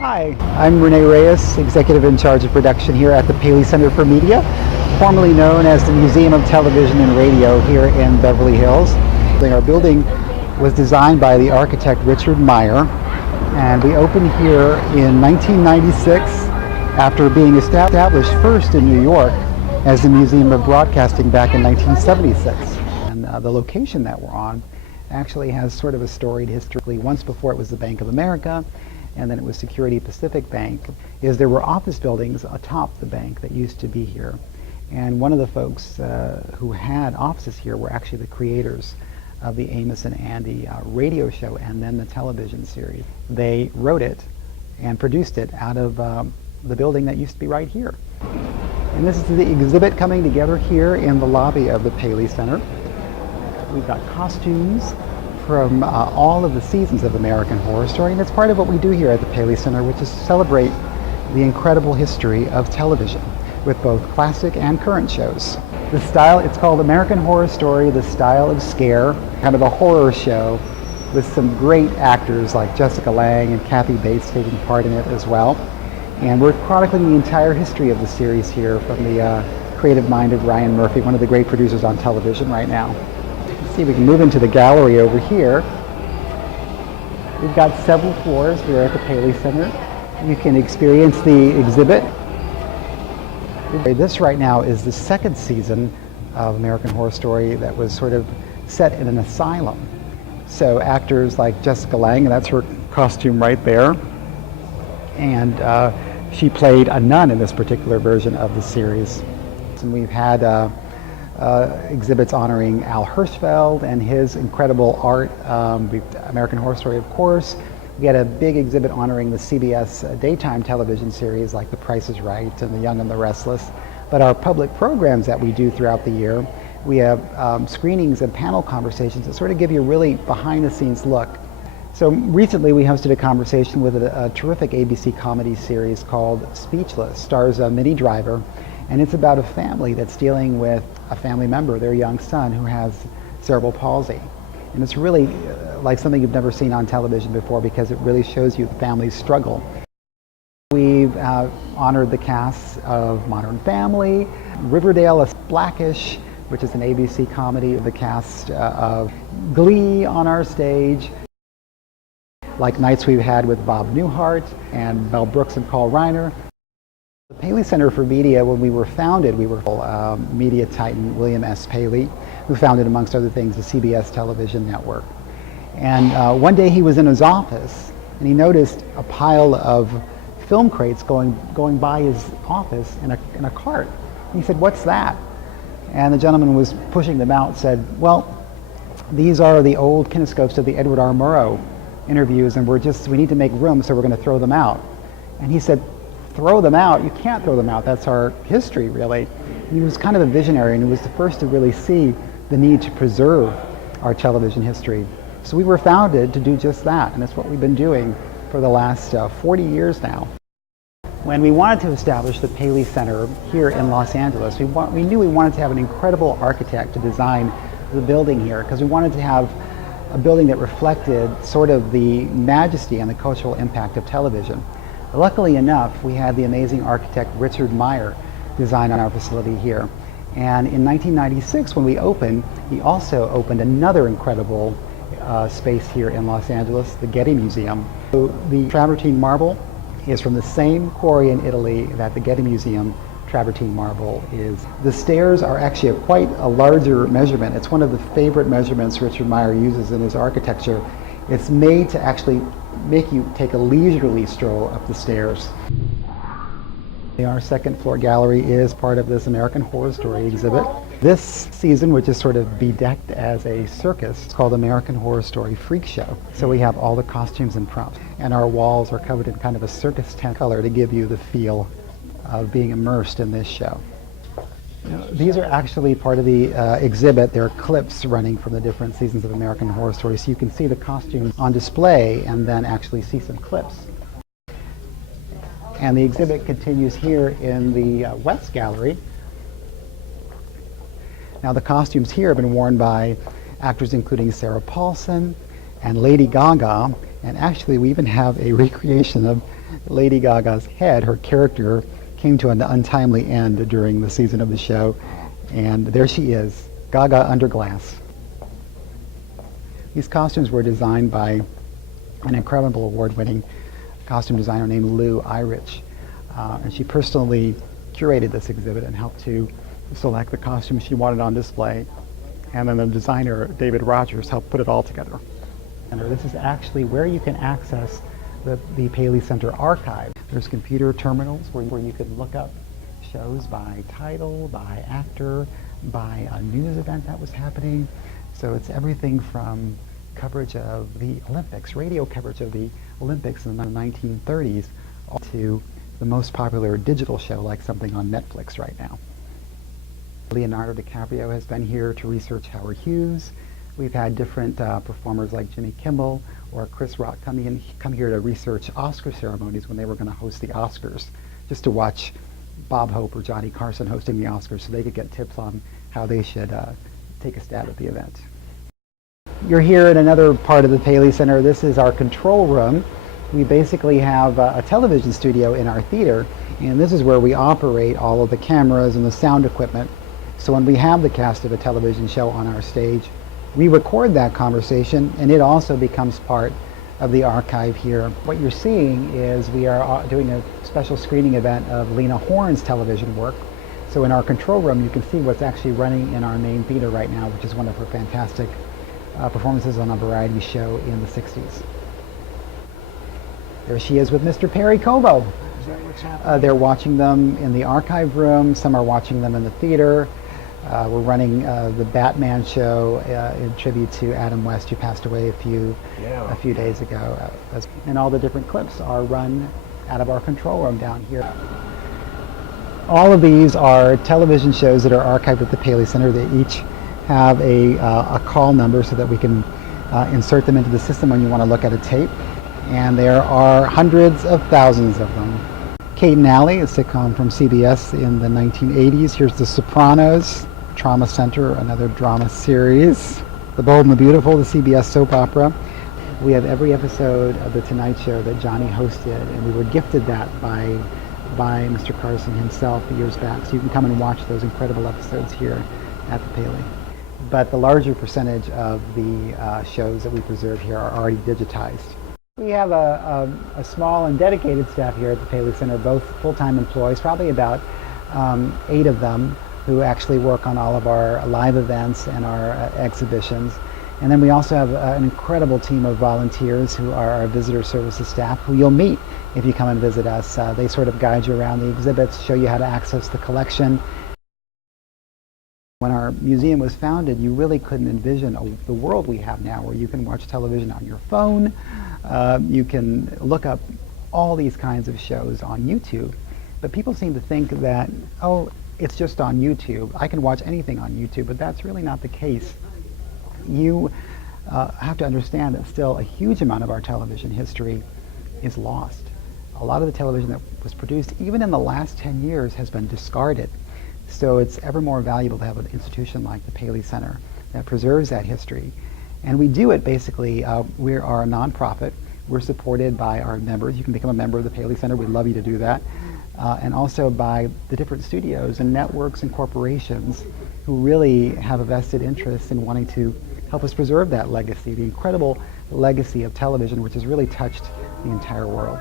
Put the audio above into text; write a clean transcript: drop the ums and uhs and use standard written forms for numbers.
Hi, I'm Rene Reyes, Executive in charge of production here at the Paley Center for Media, formerly known as the Museum of Television and Radio here in Beverly Hills. Our building was designed by the architect Richard Meyer, and we opened here in 1996 after being established first in New York as the Museum of Broadcasting back in 1976. And the location that we're on actually has sort of a storied history. Once before it was the Bank of America, and then it was Security Pacific Bank. There were office buildings atop the bank that used to be here. And one of the folks who had offices here were actually the creators of the Amos and Andy radio show and then the television series. They wrote it and produced it out of the building that used to be right here. And this is the exhibit coming together here in the lobby of the Paley Center. We've got costumes from all of the seasons of American Horror Story, and it's part of what we do here at the Paley Center, which is celebrate the incredible history of television with both classic and current shows. The style, it's called American Horror Story, the Style of Scare, kind of a horror show with some great actors like Jessica Lange and Kathy Bates taking part in it as well. And we're chronicling the entire history of the series here from the creative mind of Ryan Murphy, one of the great producers on television right now. See, we can move into the gallery over here. We've got several floors here at the Paley Center. You can experience the exhibit. This right now is the second season of American Horror Story that was sort of set in an asylum. So actors like Jessica Lange, and that's her costume right there, and she played a nun in this particular version of the series. And we've had exhibits honoring Al Hirschfeld and his incredible art. American Horror Story, of course. We had a big exhibit honoring the CBS daytime television series like The Price is Right and The Young and the Restless. But our public programs that we do throughout the year, we have screenings and panel conversations that sort of give you a really behind-the-scenes look. So recently we hosted a conversation with a terrific ABC comedy series called Speechless, stars Minnie Driver. And it's about a family that's dealing with a family member, their young son, who has cerebral palsy. And it's really like something you've never seen on television before because it really shows you the family's struggle. We've honored the casts of Modern Family, Riverdale, Blackish, which is an ABC comedy, the cast of Glee on our stage, like nights we've had with Bob Newhart and Mel Brooks and Paul Reiner. The Paley Center for Media, when we were founded, we were media titan William S. Paley, who founded, amongst other things, the CBS television network. And one day he was in his office, and he noticed a pile of film crates going by his office in a cart. And he said, "What's that?" And the gentleman was pushing them out, said, "Well, these are the old kinescopes of the Edward R. Murrow interviews, and we need to make room, so we're going to throw them out." And he said, "Throw them out? You can't throw them out. That's our history, really." And he was kind of a visionary, and he was the first to really see the need to preserve our television history. So we were founded to do just that, and that's what we've been doing for the last 40 years now. When we wanted to establish the Paley Center here in Los Angeles, we knew we wanted to have an incredible architect to design the building here, because we wanted to have a building that reflected sort of the majesty and the cultural impact of television. Luckily enough, we had the amazing architect Richard Meyer design on our facility here. And in 1996, when we opened, he also opened another incredible space here in Los Angeles, the Getty Museum. So the travertine marble is from the same quarry in Italy that the Getty Museum travertine marble is. The stairs are actually quite a larger measurement. It's one of the favorite measurements Richard Meyer uses in his architecture. It's made to actually make you take a leisurely stroll up the stairs. Our second floor gallery is part of this American Horror Story exhibit. This season, which is sort of bedecked as a circus, it's called American Horror Story Freak Show. So we have all the costumes and props, and our walls are covered in kind of a circus tent color to give you the feel of being immersed in this show. These are actually part of the exhibit. There are clips running from the different seasons of American Horror Story, so you can see the costumes on display and then actually see some clips. And the exhibit continues here in the West Gallery. Now the costumes here have been worn by actors including Sarah Paulson and Lady Gaga, and actually we even have a recreation of Lady Gaga's head, her character, came to an untimely end during the season of the show. And there she is, Gaga under glass. These costumes were designed by an incredible award-winning costume designer named Lou Eyrich. And she personally curated this exhibit and helped to select the costumes she wanted on display. And then the designer, David Rogers, helped put it all together. And this is actually where you can access the Paley Center archive. There's computer terminals where you could look up shows by title, by actor, by a news event that was happening. So it's everything from coverage of the Olympics, radio coverage of the Olympics in the 1930s, to the most popular digital show like something on Netflix right now. Leonardo DiCaprio has been here to research Howard Hughes. We've had different performers like Jimmy Kimmel or Chris Rock come here to research Oscar ceremonies when they were going to host the Oscars, just to watch Bob Hope or Johnny Carson hosting the Oscars so they could get tips on how they should take a stab at the event. You're here in another part of the Paley Center. This is our control room. We basically have a television studio in our theater, and this is where we operate all of the cameras and the sound equipment. So when we have the cast of a television show on our stage, we record that conversation, and it also becomes part of the archive here. What you're seeing is we are doing a special screening event of Lena Horne's television work. So in our control room, you can see what's actually running in our main theater right now, which is one of her fantastic performances on a variety show in the 60s. There she is with Mr. Perry Como. Is that what's happening? They're watching them in the archive room. Some are watching them in the theater. We're running the Batman show in tribute to Adam West, who passed away a few days ago. And all the different clips are run out of our control room down here. All of these are television shows that are archived at the Paley Center. They each have a call number so that we can insert them into the system when you want to look at a tape. And there are hundreds of thousands of them. Kate and Allie, a sitcom from CBS in the 1980s. Here's The Sopranos, Trauma Center, another drama series. The Bold and the Beautiful, the CBS soap opera. We have every episode of The Tonight Show that Johnny hosted, and we were gifted that by Mr. Carson himself years back. So you can come and watch those incredible episodes here at the Paley. But the larger percentage of the shows that we preserve here are already digitized. We have a small and dedicated staff here at the Paley Center, both full-time employees, probably about 8 of them, who actually work on all of our live events and our exhibitions. And then we also have an incredible team of volunteers who are our visitor services staff, who you'll meet if you come and visit us. They sort of guide you around the exhibits, show you how to access the collection. When our museum was founded, you really couldn't envision the world we have now, where you can watch television on your phone, you can look up all these kinds of shows on YouTube. But people seem to think that, oh, it's just on YouTube. I can watch anything on YouTube, but that's really not the case. You have to understand that still a huge amount of our television history is lost. A lot of the television that was produced, even in the last 10 years, has been discarded. So it's ever more valuable to have an institution like the Paley Center that preserves that history. And we do it basically, we are a nonprofit. We're supported by our members. You can become a member of the Paley Center. We'd love you to do that. And also by the different studios and networks and corporations who really have a vested interest in wanting to help us preserve that legacy, the incredible legacy of television, which has really touched the entire world.